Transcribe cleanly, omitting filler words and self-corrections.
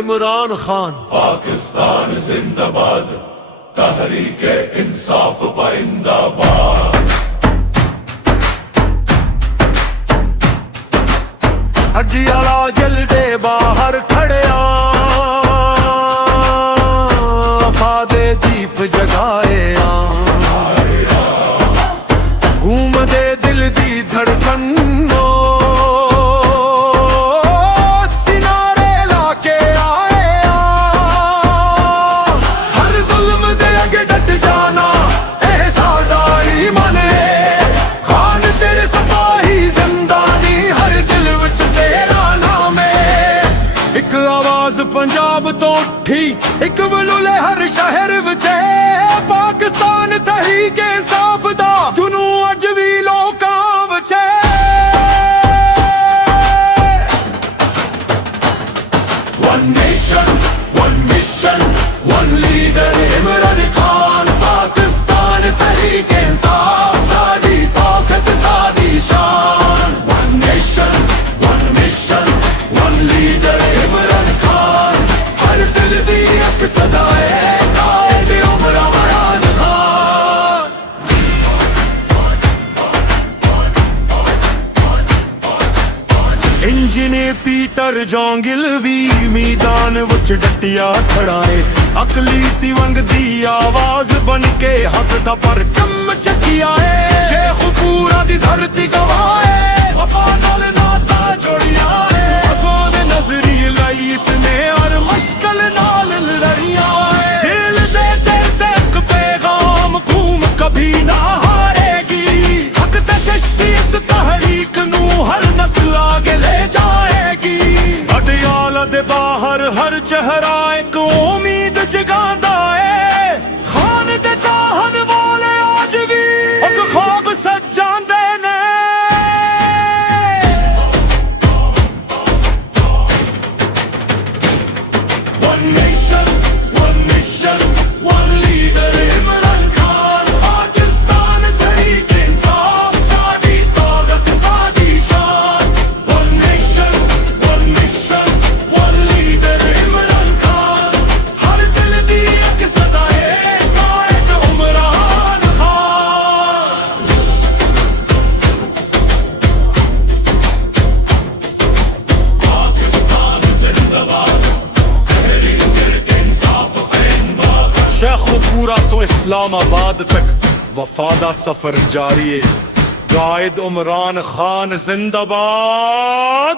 इमरान खान। पाकिस्तान जिंदाबाद, तहरीके इंसाफ जिंदाबाद। अजियाला जलदे बाहर खड़िया, फादे दीप जगाए घूमदे दिल दी धड़कन सिनारे लाके आए हर जुल्म दे अगे डट जाना ए साडा ईमान है। खान तेरे सिपाही जिंदानी हर दिल विच तेरा नाम है। एक आवाज पंजाब तो उठी, एक बलूले हर शहर विच पाकिस्तान तहरीके इंसाफ दा जुनू अज भी लोकां विच One nation, one mission, one leader Imran Khan. Pakistan Tehreek-e Insaf साडी ताकत साडी शान। One nation, one mission, one leader Imran Khan. हर दिल दी एक सदा है कायद इमरान खान। इंजने पीटर जोंगिल भी मैदान विच डटिया खड़ा है। अकली तिवंग दी आवाज बन के हक दा परचम चकिया है। शेख पूरा दी धरती गवाए, वफा नाल नाता जोड़िया है। अगों दे नजरिए लाई इसने और मुश्किल नाल लड़िया है। जेल दे दर्द एक पैगाम घूम कभी ना हारेगी। हक ते कश्ती इस तहरीक नू हर नस्ल आगे ले जाएगी। अडियाला दे बाहर हर चेहरा एक उम्मीद जगांदा है। खान दे चाहन वाले आज भी एक ख्वाब सजांदे ने। One nation, one mission, one leader Imran Khan. Pakistan Tehreek-e Insaf साडी ताकत साडी शान। One nation, one mission, one leader Imran Khan. हर दिल दी एक सदा है कायद इमरान खान। पाकिस्तान जिंदाबाद, तहरीके इंसाफ जिंदाबाद। शेखुपुरा तो इस्लामाबाद तक वफा दा सफर जारी है। कायद इमरान खान जिंदाबाद।